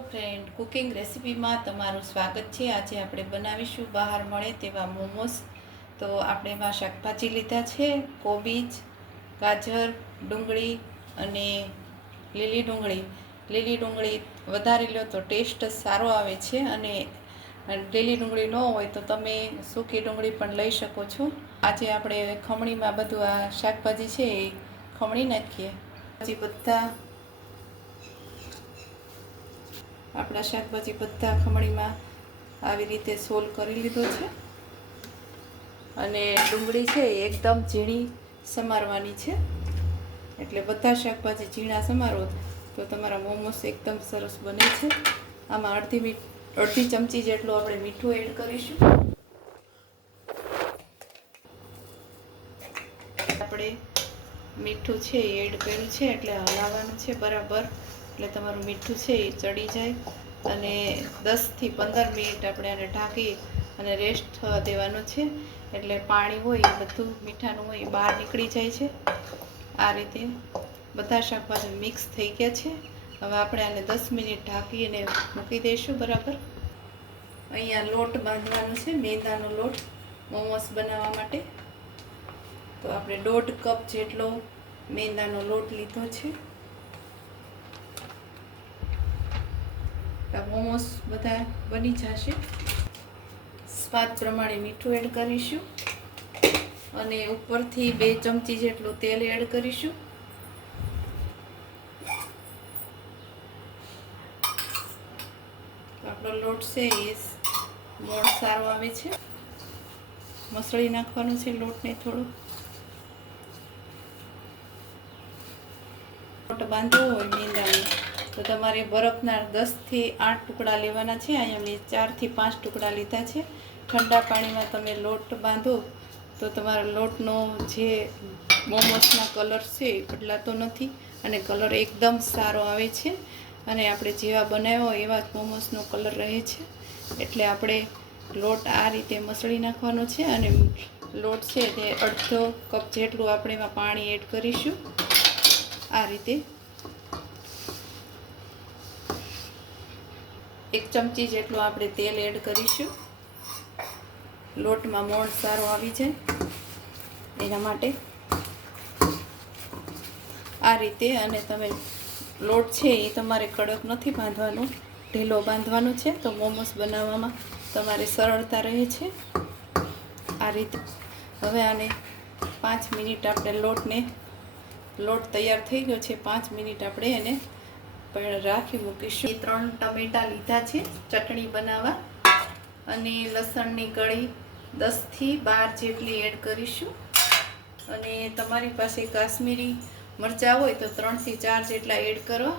Friend cooking રેસિપીમાં તમારું સ્વાગત છે. આજે આપણે બનાવીશું બહાર મળે તેવા મોમોસ. તો આપણે એમાં શાકભાજી લીધા છે, કોબીજ, ગાજર, ડુંગળી અને લીલી ડુંગળી. લીલી ડુંગળી વધારે લો તો ટેસ્ટ સારો આવે છે અને લીલી ડુંગળી ન હોય તો તમે સૂકી ડુંગળી પણ લઈ શકો છો. આજે આપણે ખમણીમાં બધું આ શાકભાજી છે એ ખમણી નાખીએ. પછી બધા આપણા શાકભાજી બધા ખમણીમાં આવી રીતે સોલ કરી લીધો છે. અને ડુંગળી છે એ એકદમ ઝીણી સમારવાની છે. એટલે બધા શાકભાજી ઝીણા સમારો તો તમારા મોમોસ એકદમ સરસ બને છે. આમાં અડધી મીઠ અડધી ચમચી જેટલું આપણે મીઠું એડ કરીશું. આપણે મીઠું છે એડ કર્યું છે એટલે હલાવવાનું છે બરાબર. એટલે તમારું મીઠું છે એ ચડી જાય અને દસથી પંદર મિનિટ આપણે આને ઢાંકી અને રેસ્ટ થવા દેવાનું છે. એટલે પાણી હોય એ બધું મીઠાનું હોય એ બહાર નીકળી જાય છે. આ રીતે બધા શાકભાજી મિક્સ થઈ ગયા છે. હવે આપણે આને દસ મિનિટ ઢાંકીને મૂકી દઈશું બરાબર. અહીંયા લોટ બાંધવાનો છે, મેંદાનો લોટ મોમોસ બનાવવા માટે. તો આપણે દોઢ કપ જેટલો મેંદાનો લોટ લીધો છે. મોમોસ બધા બની જશે સ્વાદ પ્રમાણે મીઠું એડ કરીશું અને ઉપરથી બે ચમચી જેટલું તેલ એડ કરીશું આપણો લોટ છે એ મોણ સારો આવે છે મસળી નાખવાનું છે લોટને થોડું લોટ બાંધવો હોય તો તમારે બરફના દસથી આઠ ટુકડા લેવાના છે. અહીંયા મેં ચારથી પાંચ ટુકડા લીધા છે. ઠંડા પાણીમાં તમે લોટ બાંધો તો તમારા લોટનો જે મોમોસના કલર છે એ બદલાતો નથી અને કલર એકદમ સારો આવે છે. અને આપણે જેવા બનાવ્યો એવા જ મોમોસનો કલર રહે છે. એટલે આપણે લોટ આ રીતે મસળી નાખવાનો છે અને લોટ છે તે અડધો કપ જેટલું આપણે એમાં પાણી એડ કરીશું. આ રીતે એક ચમચી જેટલું આપણે તેલ એડ કરીશું. લોટમાં મોણ સારો આવી જાય એના માટે. આ રીતે અને તમે લોટ છે એ તમારે કડક નથી બાંધવાનો, ઢીલો બાંધવાનો છે, તો મોમોસ બનાવવામાં તમારે સરળતા રહે છે. આ રીતે હવે આને પાંચ મિનિટ આપણે લોટને, લોટ તૈયાર થઈ ગયો છે, પાંચ મિનિટ આપણે એને પણ રાખી મૂકીશું ત્રણ ટમેટા લીધા છે, ચટણી બનાવવા. અને લસણની કળી દસથી બાર જેટલી એડ કરીશું. અને તમારી પાસે કાશ્મીરી મરચાં હોય તો ત્રણથી ચાર જેટલા એડ કરો.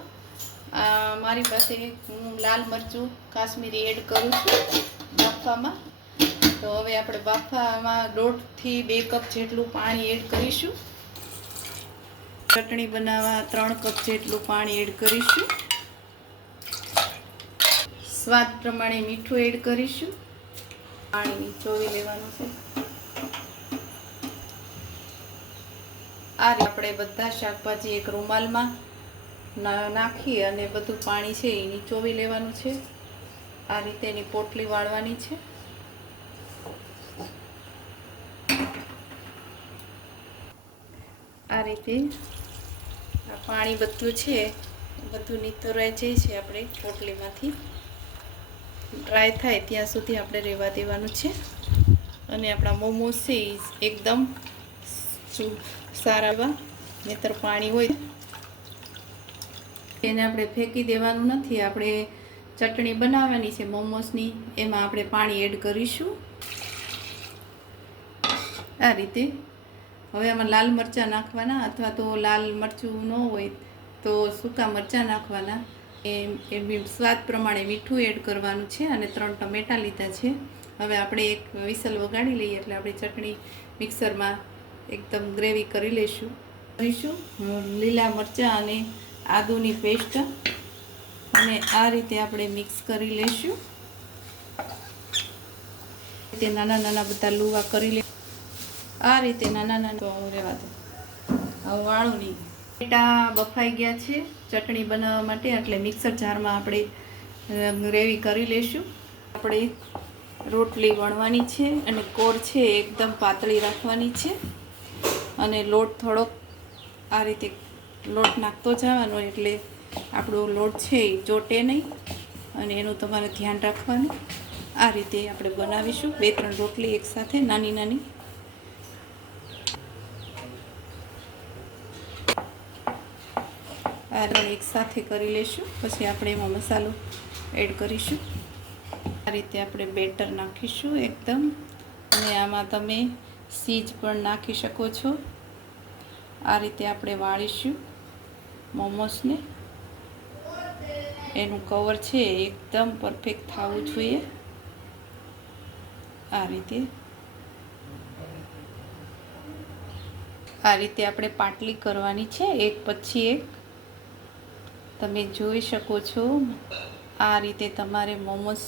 મારી પાસે હું લાલ મરચું, કાશ્મીરી એડ કરું છું બાફવામાં તો હવે આપણે બાફામાં દોઢથી બે કપ જેટલું પાણી એડ કરીશું. ચટણી બનાવવા ત્રણ કપ જેટલું પાણી એડ કરીશું. સ્વાદ પ્રમાણે મીઠું એડ કરીશું. પાણી ચોવી લેવાનું છે. આ આપણે બધા શાકભાજી એક રૂમાલમાં નાખી અને બધું પાણી છે એ નીચોવી લેવાનું છે. આ રીતે એની પોટલી વાળવાની છે. આ રીતે પાણી બધું છે, બધું નીતરાઈ જાય છે આપણે પોટલીમાંથી. ડ્રાય થાય ત્યાં સુધી આપણે રહેવા દેવાનું છે. અને આપણા મોમોસ છે એકદમ સારા એવા, નહીતર પાણી હોય. એને આપણે ફેંકી દેવાનું નથી, આપણે ચટણી બનાવવાની છે મોમોસની, એમાં આપણે પાણી એડ કરીશું. આ રીતે હવે આમાં લાલ મરચાં નાખવાના અથવા તો લાલ મરચું ન હોય તો સૂકા મરચાં નાખવાના. એ એ સ્વાદ પ્રમાણે મીઠું એડ કરવાનું છે અને ત્રણ ટમેટાં લીધા છે. હવે આપણે એક વિસલ વગાડી લઈએ એટલે આપણી ચટણી મિક્સરમાં એકદમ ગ્રેવી કરી લઈશું. કરીશું લીલા મરચાં અને આદુની પેસ્ટ અને આ રીતે આપણે મિક્સ કરી લઈશું. તે નાના નાના બધા લુવા કરી લે આ રીતે નાના નાના રહેવા દો. હવે વાળું નહીં. બટેટા બફાઈ ગયા છે. ચટણી બનાવવા માટે એટલે મિક્સર જારમાં આપણે ગ્રેવી કરી લેશું. આપણે રોટલી વણવાની છે અને કોર છે એકદમ પાતળી રાખવાની છે. અને લોટ થોડોક આ રીતે લોટ નાખતો જવાનો એટલે આપણો લોટ છે એ ચોટે નહીં અને એનું તમારે ધ્યાન રાખવાનું. આ રીતે આપણે બનાવીશું. બે ત્રણ રોટલી એકસાથે નાની નાની. રીતે એકસાથે કરી લેશું. પછી આપણે એમાં મસાલો એડ કરીશું. આ રીતે આપણે બેટર નાખીશું એકદમ. અને આમાં તમે સીજ પણ નાખી શકો છો. આ રીતે આપણે વાળીશું મોમોસને એનું કવર છે એકદમ પરફેક્ટ થવું જોઈએ. આ રીતે. આ રીતે આપણે પાટલી કરવાની છે. એક પછી એક. તમે જોઈ શકો છો, આ રીતે તમારે મોમોસ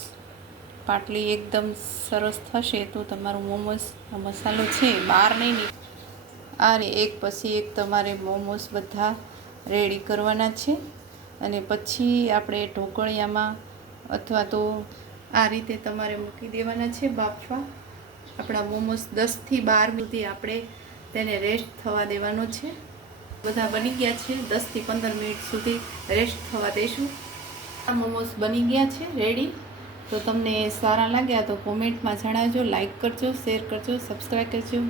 પાટલી એકદમ સરસ થશે તો તમારું મોમોસ મસાલો છે, બહાર નહીં આ એક પછી એક તમારે મોમોસ બધા રેડી કરવાના છે. અને પછી આપણે ઢોકળિયામાં અથવા તો આ રીતે તમારે મૂકી દેવાના છે બાફવા. આપણા મોમોસ દસથી બાર સુધી આપણે તેને રેસ્ટ થવા દેવાનો છે. બધા બની ગયા છે. દસથી પંદર મિનિટ સુધી રેસ્ટ થવા દઈશું આ મોમોસ બની ગયા છે રેડી તો તમને સારા લાગ્યા તો કોમેન્ટમાં જણાવજો લાઇક કરજો શેર કરજો સબસ્ક્રાઈબ કરજો.